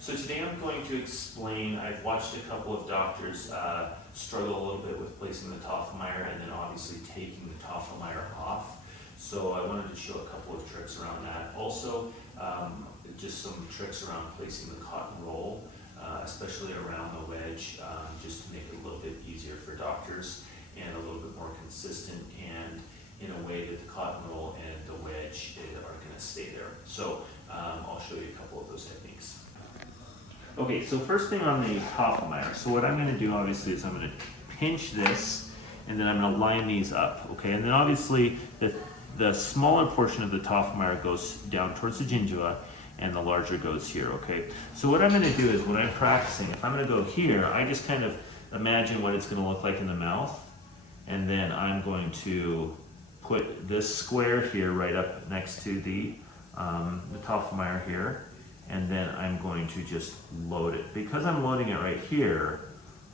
So today I'm going to explain, I've watched a couple of doctors struggle a little bit with placing the Tofflemire and then obviously taking the Tofflemire off. So I wanted to show a couple of tricks around that. Also, just some tricks around placing the cotton roll, especially around the wedge, just to make it a little bit easier for doctors and a little bit more consistent and in a way that the cotton roll and the wedge are going to stay there. So I'll show you a couple of those techniques. Okay, so first thing on the Tofflemire. So what I'm going to do obviously is I'm going to pinch this and then I'm going to line these up, okay? And then obviously the smaller portion of the Tofflemire goes down towards the gingua and the larger goes here, okay? So what I'm going to do is when I'm practicing, if I'm going to go here, I just kind of imagine what it's going to look like in the mouth, and then I'm going to put this square here right up next to the Tofflemire here, and then I'm going to just load it. Because I'm loading it right here,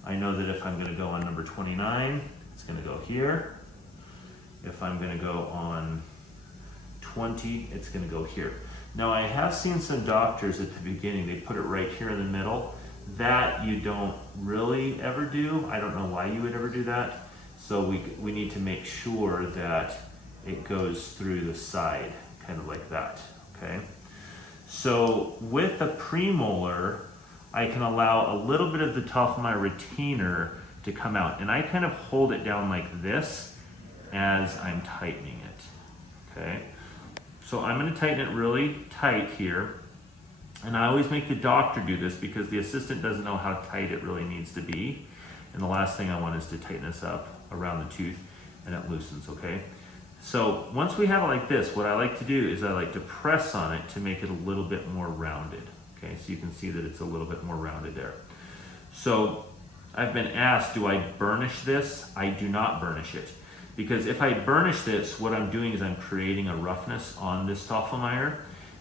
I know that if I'm going to go on number 29, it's going to go here. If I'm going to go on 20, it's going to go here. Now I have seen some doctors at the beginning, they put it right here in the middle. That you don't really ever do. I don't know why you would ever do that. So we need to make sure that it goes through the side, kind of like that, okay? So with a premolar, I can allow a little bit of the Tofflemire retainer to come out, and I kind of hold it down like this as I'm tightening it, okay? So I'm going to tighten it really tight here, and I always make the doctor do this because the assistant doesn't know how tight it really needs to be, and the last thing I want is to tighten this up around the tooth and it loosens, okay? So once we have it like this, what I like to do is I like to press on it to make it a little bit more rounded, okay? So you can see that it's a little bit more rounded there. So I've been asked, do I burnish this? I do not burnish it. Because if I burnish this, what I'm doing is I'm creating a roughness on this Tofflemire.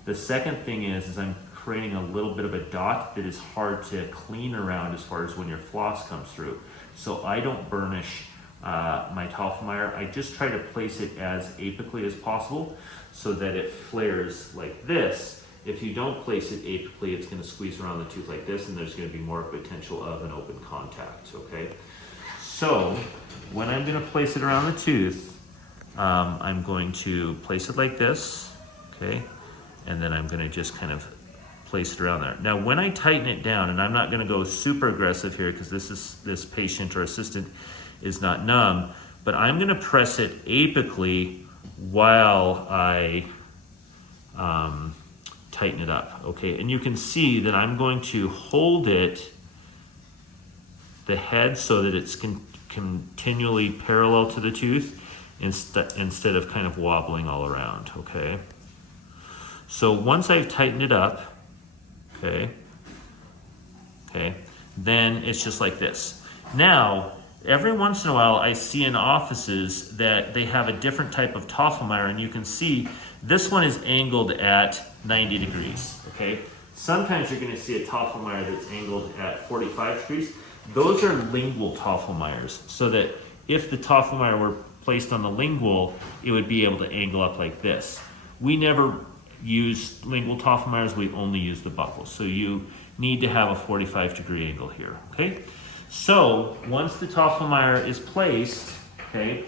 The second thing is I'm creating a little bit of a dot that is hard to clean around as far as when your floss comes through. So I don't burnish my Tofflemire. I just try to place it as apically as possible so that it flares like this. If you don't place it apically, it's going to squeeze around the tooth like this, and there's going to be more potential of an open contact, okay? So when I'm going to place it around the tooth, I'm going to place it like this, okay? And then I'm going to just kind of place it around there. Now when I tighten it down, and I'm not going to go super aggressive here because this patient or assistant is not numb, but I'm going to press it apically while I tighten it up, okay? And you can see that I'm going to hold it, the head, so that it's continually parallel to the tooth instead of kind of wobbling all around, okay? So once I've tightened it up, okay, then it's just like this. Now, every once in a while I see in offices that they have a different type of Tofflemire, and you can see this one is angled at 90 degrees, okay? Sometimes you're gonna see a Tofflemire that's angled at 45 degrees. Those are lingual Tofflemires, so that if the Tofflemire were placed on the lingual, it would be able to angle up like this. We never use lingual Tofflemires, we only use the buckle. So you need to have a 45-degree angle here, okay? So once the Tofflemire is placed, okay,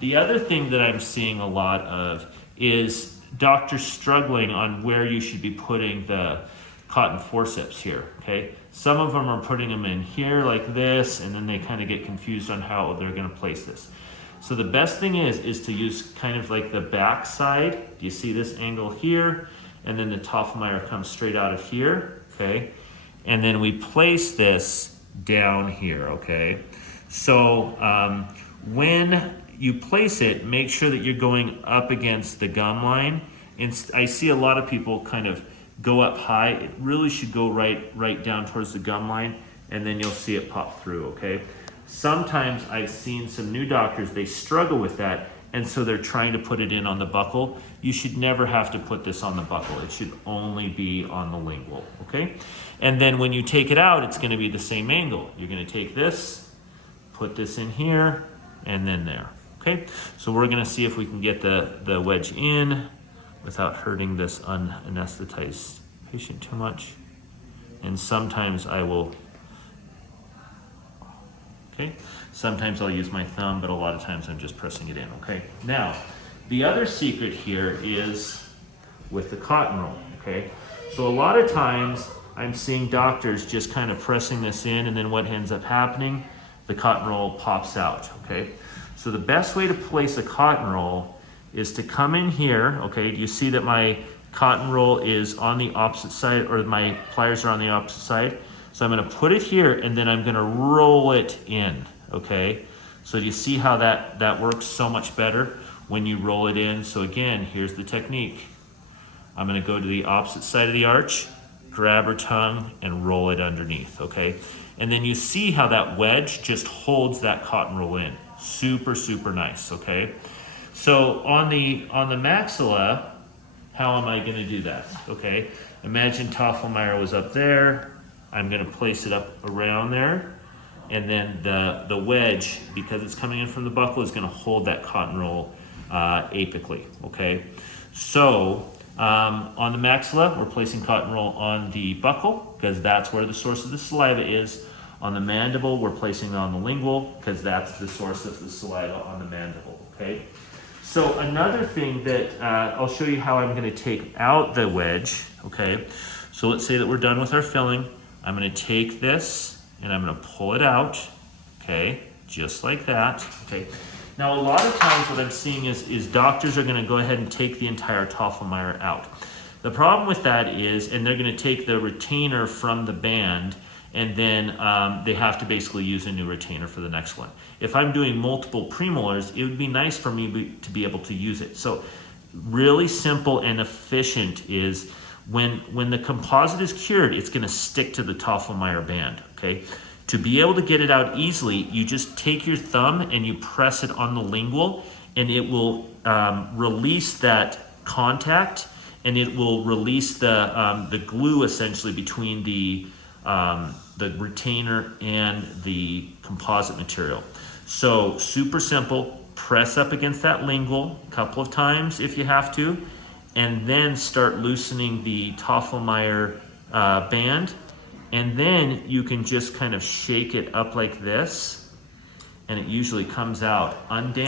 the other thing that I'm seeing a lot of is doctors struggling on where you should be putting the cotton forceps here, okay? Some of them are putting them in here like this, and then they kind of get confused on how they're gonna place this. So the best thing is to use kind of like the back side. Do you see this angle here? And then the Tofflemire comes straight out of here, okay? And then we place this down here, okay? So when you place it, make sure that you're going up against the gum line. And I see a lot of people kind of go up high. It really should go right down towards the gum line, and then you'll see it pop through, okay? Sometimes I've seen some new doctors, they struggle with that, and so they're trying to put it in on the buckle. You should never have to put this on the buckle. It should only be on the lingual, okay? And then when you take it out, it's gonna be the same angle. You're gonna take this, put this in here, and then there, okay? So we're gonna see if we can get the wedge in without hurting this unanesthetized patient too much. and sometimes I will, okay? Sometimes I'll use my thumb, but a lot of times I'm just pressing it in, okay? Now, the other secret here is with the cotton roll, okay? So a lot of times I'm seeing doctors just kind of pressing this in, and then what ends up happening, the cotton roll pops out, okay? So the best way to place a cotton roll is to come in here, okay? You see that my cotton roll is on the opposite side, or my pliers are on the opposite side. So I'm gonna put it here, and then I'm gonna roll it in, okay? So do you see how that works so much better when you roll it in? So again, here's the technique. I'm gonna go to the opposite side of the arch, grab her tongue, and roll it underneath, okay? And then you see how that wedge just holds that cotton roll in. Super, super nice, okay? So on the maxilla, how am I gonna do that, okay? Imagine Tofflemire was up there. I'm gonna place it up around there. And then the wedge, because it's coming in from the buckle, is gonna hold that cotton roll apically, okay? So on the maxilla, we're placing cotton roll on the buckle, because that's where the source of the saliva is. On the mandible, we're placing it on the lingual, because that's the source of the saliva on the mandible, okay? So another thing that I'll show you how I'm gonna take out the wedge, okay? So let's say that we're done with our filling. I'm gonna take this and I'm gonna pull it out, okay? Just like that, okay? Now a lot of times what I'm seeing is doctors are gonna go ahead and take the entire Tofflemire out. The problem with that is, and they're gonna take the retainer from the band, and then they have to basically use a new retainer for the next one. If I'm doing multiple premolars, it would be nice for me to be able to use it. So really simple and efficient is when the composite is cured, it's gonna stick to the Tofflemire band, okay? To be able to get it out easily, you just take your thumb and you press it on the lingual, and it will release that contact, and it will release the glue essentially between the retainer and the composite material. So super simple, press up against that lingual a couple of times if you have to, and then start loosening the Tofflemire band, and then you can just kind of shake it up like this, and it usually comes out undamaged.